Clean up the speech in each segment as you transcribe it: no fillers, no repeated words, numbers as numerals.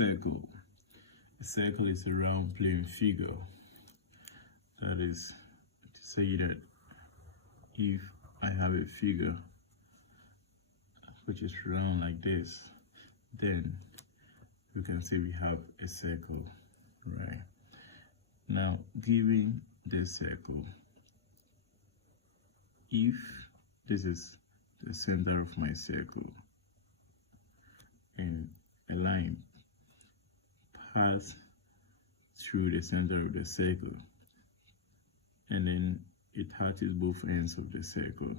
circle. A circle is a round plane figure. That is to say that if I have a figure which is round like this, then we can say we have a circle, right? Now, given this circle, if this is the center of my circle and a line pass through the center of the circle and then it touches both ends of the circle,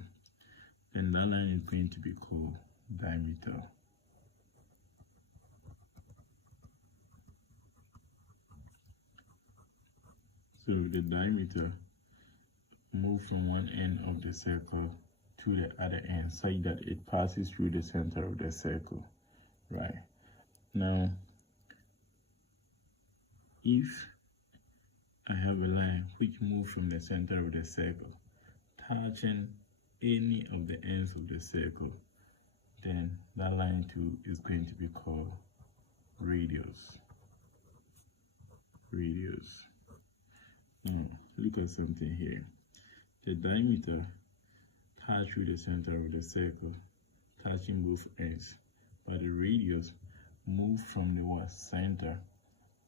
then that line is going to be called diameter. So the diameter move from one end of the circle to the other end such that it passes through the center of the circle, right? Now, if I have a line which moves from the center of the circle, touching any of the ends of the circle, then that line too is going to be called radius. Radius. Now, look at something here. The diameter touch through the center of the circle, touching both ends, but the radius move from the center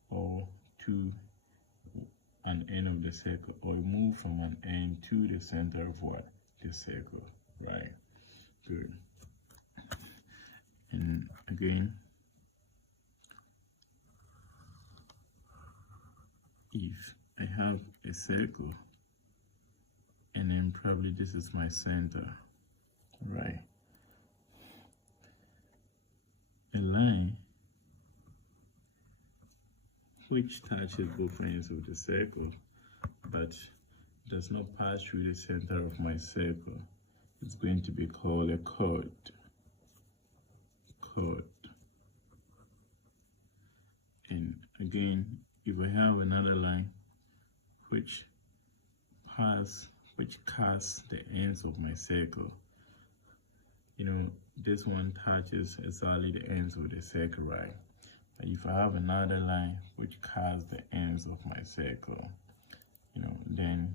or to an end of the circle, or move from an end to the center of the circle, right? Good. And again, if I have a circle and then probably this is my center, right? A line which touches both ends of the circle but does not pass through the center of my circle, it's going to be called a chord. Chord. And again, if I have another line which casts the ends of my circle, you know, this one touches exactly the ends of the circle, right? And if I have another line which casts the ends of my circle, you know, then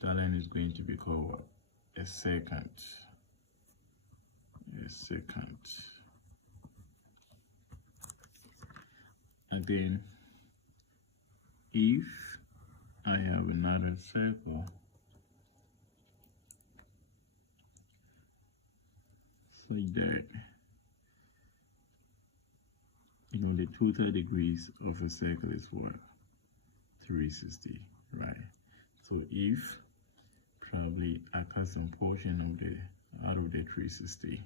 that line is going to be called what? A secant. A secant. Again, if I have another circle like that, you know, the total degrees of a circle is what? 360, right? So if probably I cut some portion of out of the 360,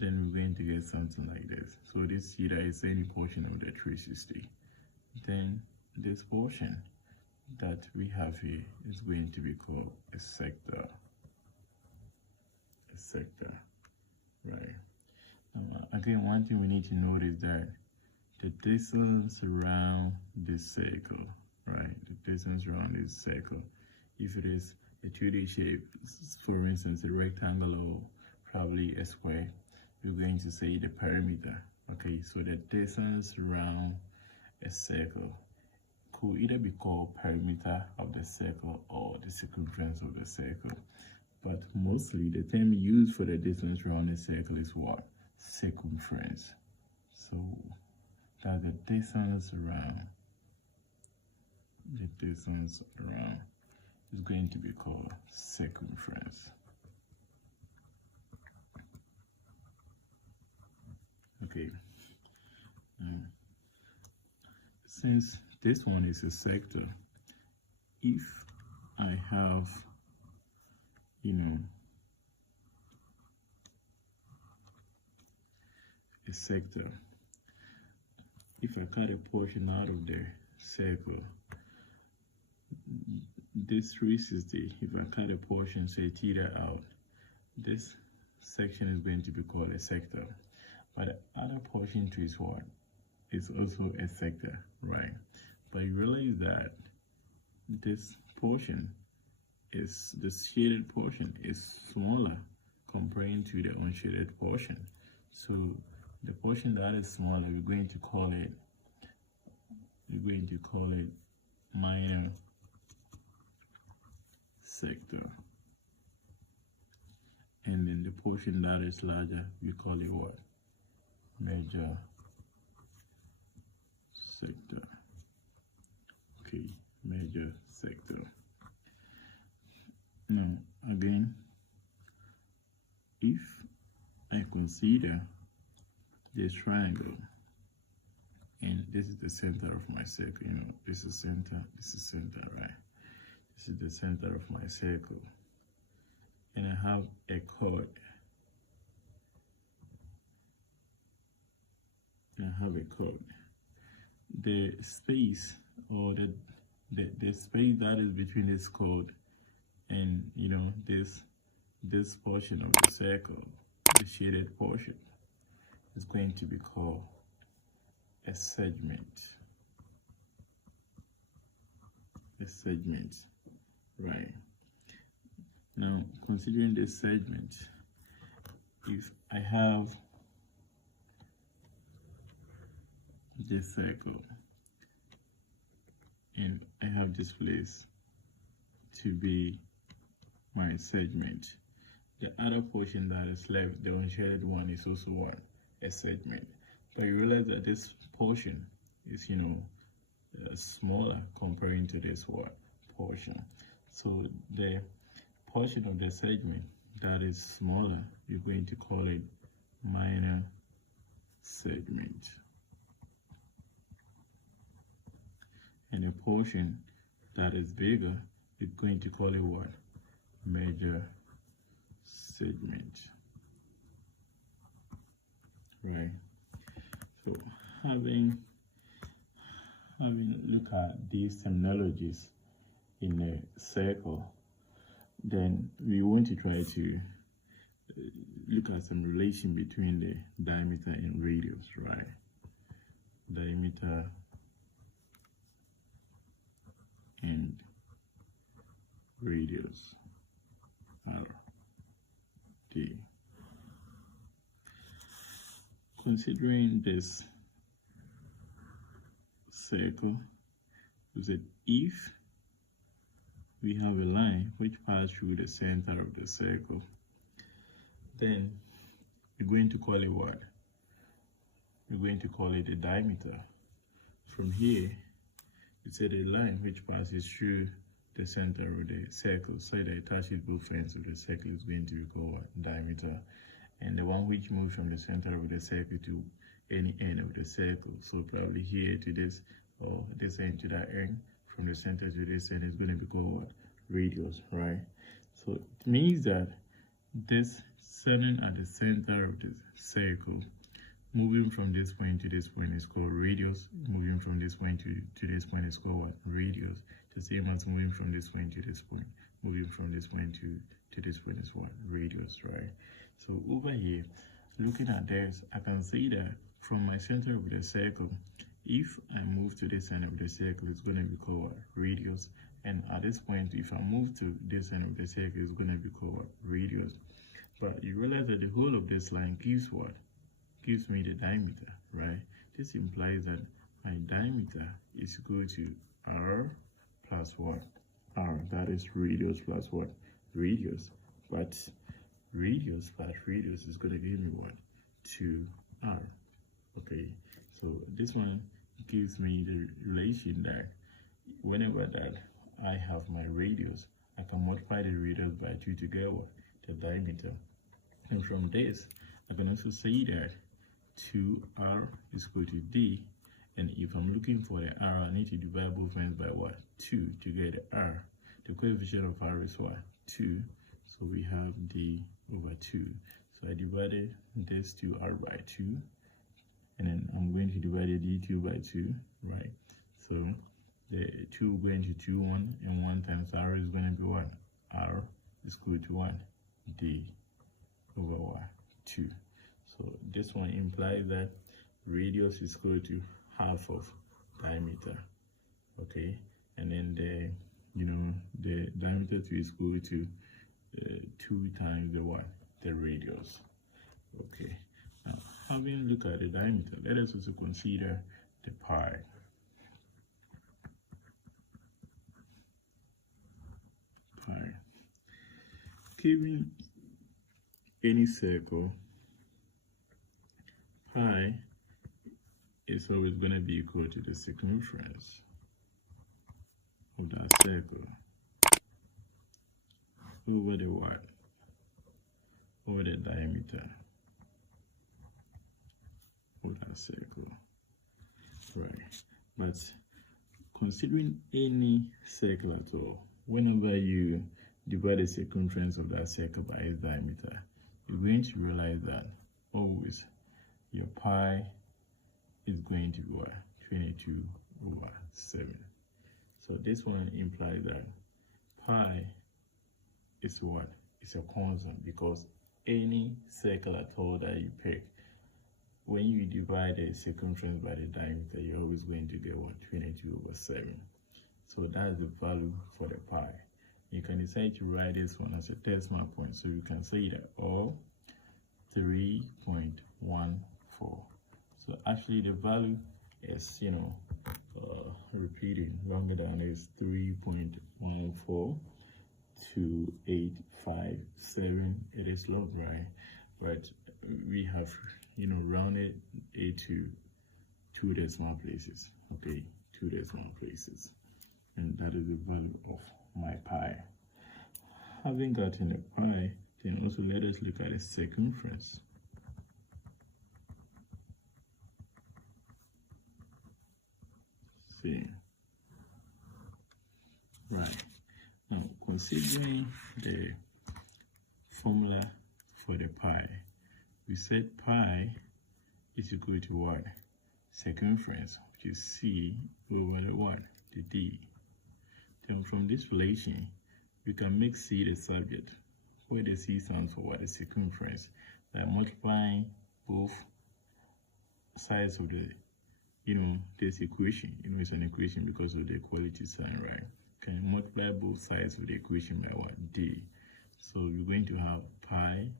then we're going to get something like this. So this theta is any portion of the 360. Then this portion that we have here is going to be called a sector. A sector, right? Again, one thing we need to note is that the distance around this circle, right? The distance around this circle, if it is a 2D shape, for instance, a rectangle or probably a square, we're going to say the perimeter. Okay, so the distance around a circle could either be called perimeter of the circle or the circumference of the circle. But mostly the term used for the distance around a circle is what? Circumference. So that the distance around is going to be called circumference. Okay. Since this one is a sector, if I have, you know, a sector, if I cut a portion out of the circle, this 360, if I cut a portion, say theta out, this section is going to be called a sector. But the other portion too is what? It's also a sector, right? But you realize that this portion is, the shaded portion is smaller compared to the unshaded portion. So The portion that is smaller, we're going to call it minor sector. And then the portion that is larger, we call it what? Major sector. Okay, major sector. Now, again, if I consider this triangle, and this is the center of my circle, you know, this is center, right? This is the center of my circle. And I have a chord. The space, or the space that is between this chord and, you know, this portion of the circle, the shaded portion, is going to be called a segment. A segment, right? Now, considering this segment, if I have this circle and I have this place to be my segment, the other portion that is left, the unshaded one, is also what? A segment. But you realize that this portion is, you know, smaller comparing to this what? Portion. So the portion of the segment that is smaller, you're going to call it minor segment. And the portion that is bigger, you're going to call it what? Major segment. Right? So having look at these terminologies in a circle, then we want to try to look at some relation between the diameter and radius, right? Diameter and radius, R, D. Considering this circle, we said if we have a line which passes through the center of the circle, then we're going to call it what? We're going to call it the diameter. From here, it's a line which passes through the center of the circle, so that it touches both ends of the circle is going to be called what? Diameter. And the one which moves from the center of the circle to any end of the circle, so probably here to this, or this end to that end, from the center to this end, is going to be called what? Radius, right? So it means that this standing at the center of the circle, moving from this point to this point, is called radius. Moving from this point to this point is called what? Radius. The same as moving from this point to this point. Moving from this point to this point is what? Radius, right? So over here, looking at this, I can see that from my center of the circle, if I move to this end of the circle, it's going to be called what? Radius. And at this point, if I move to this end of the circle, it's going to be called what? Radius. But you realize that the whole of this line gives what? Gives me the diameter, right? This implies that my diameter is equal to R plus what? R. That is radius plus what? Radius. But radius plus radius is going to give me what? 2R. Okay, so this one gives me the relation that whenever that I have my radius, I can multiply the radius by 2 to get what? The diameter. And from this, I can also say that 2R is equal to D. And if I'm looking for the R, I need to divide both ends by what? 2 to get the R. The coefficient of R is what? 2. So we have D over 2. So I divided this 2R by 2. And then I'm going to divide the D2 by 2, right? So the 2 going to 2, 1, and 1 times R is going to be what? R is equal to 1? D over what? 2. So this one implies that radius is equal to half of diameter, okay? And then the diameter is equal to 2 times the what? The radius, okay? Now, having looked at the diameter, let us also consider the pi. Given any circle, pi is always going to be equal to the circumference of that circle over the what? Over the diameter of that circle. Right. But considering any circle at all, whenever you divide the circumference of that circle by its diameter, you're going to realize that always your pi is going to be what? 22/7. So this one implies that pi is what? It's a constant, because any circle at all that you pick, when you divide the circumference by the diameter, you're always going to get what? 22/7. So that's the value for the pi. You can decide to write this one as a decimal point, so you can say that all 3.14. So actually the value is, repeating longer than is 3.142857. It is long, right? But we have, rounded it to 2 decimal places. Okay, 2 decimal places. And that is the value of my pi. Having gotten the pi, then also let us look at the circumference. See, right now, considering the formula for the pi, we said pi is equal to what? Circumference, which is c over the what? The d. Then from this relation, we can make c the subject, where the c stands for what? The circumference. By multiplying both sides of the, this equation. It's an equation because of the equality sign, right? Can multiply both sides of the equation by what? D. So you're going to have pi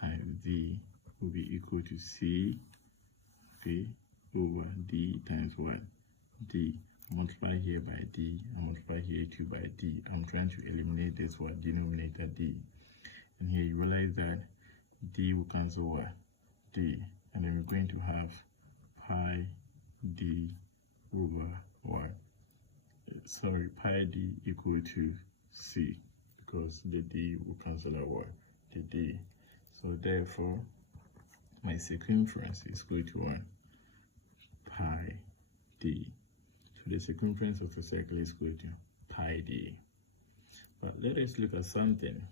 times d will be equal to c, okay, over d times what? D. Multiply here by d, and multiply here too by d. I'm trying to eliminate this what? Denominator d. And here you realize that d will cancel what? D. And then we're going to have pi d over what? Sorry, pi d equal to c, because the d will cancel out what? The d. So therefore, my circumference is equal to 1 pi d. So the circumference of the circle is equal to pi d. But let us look at something.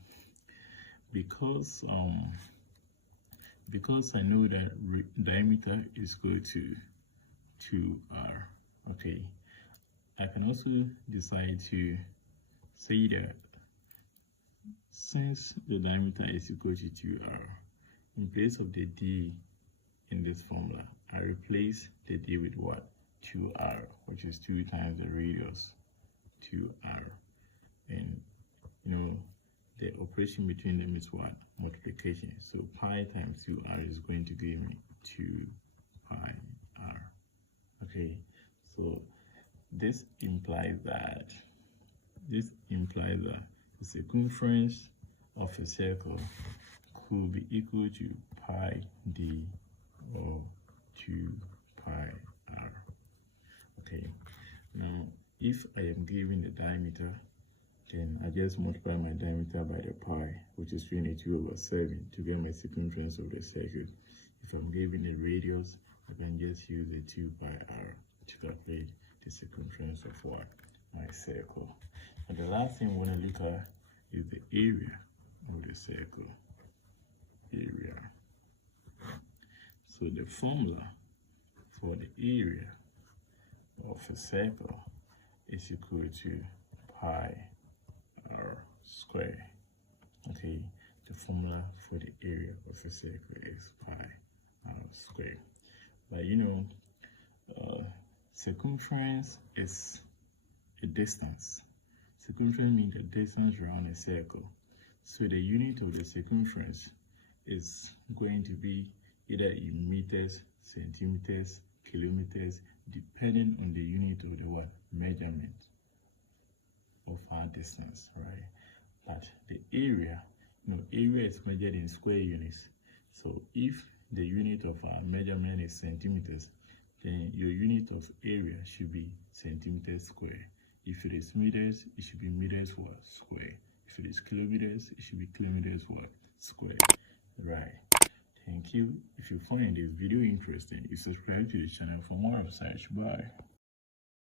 Because I know that diameter is equal to 2r, okay, I can also decide to say that since the diameter is equal to 2r, in place of the d in this formula, I replace the d with what? 2r, which is 2 times the radius, 2r. And the operation between them is what? Multiplication. So pi times 2r is going to give me 2 pi r. Okay, so this implies that the circumference of a circle could be equal to pi d or 2 pi r. Okay, now if I am given the diameter, then I just multiply my diameter by the pi, which is 22/7, to get my circumference of the circle. If I'm given a radius, I can just use the 2 pi r to calculate the circumference of what? My circle. And the last thing we want to look at is the area of the circle. Area. So the formula for the area of a circle is equal to pi r square. Okay, the formula for the area of a circle is pi r square. But circumference is a distance. Circumference means the distance around a circle. So the unit of the circumference is going to be either in meters, centimeters, kilometers, depending on the unit of the what? Measurement of our distance, right? But the area, area is measured in square units. So if the unit of our measurement is centimeters, then your unit of area should be centimeters square. If it is meters, it should be meters what? Square. If it is kilometers, it should be kilometers what? Square. Right. Thank you. If you find this video interesting, you subscribe to the channel for more research. Bye.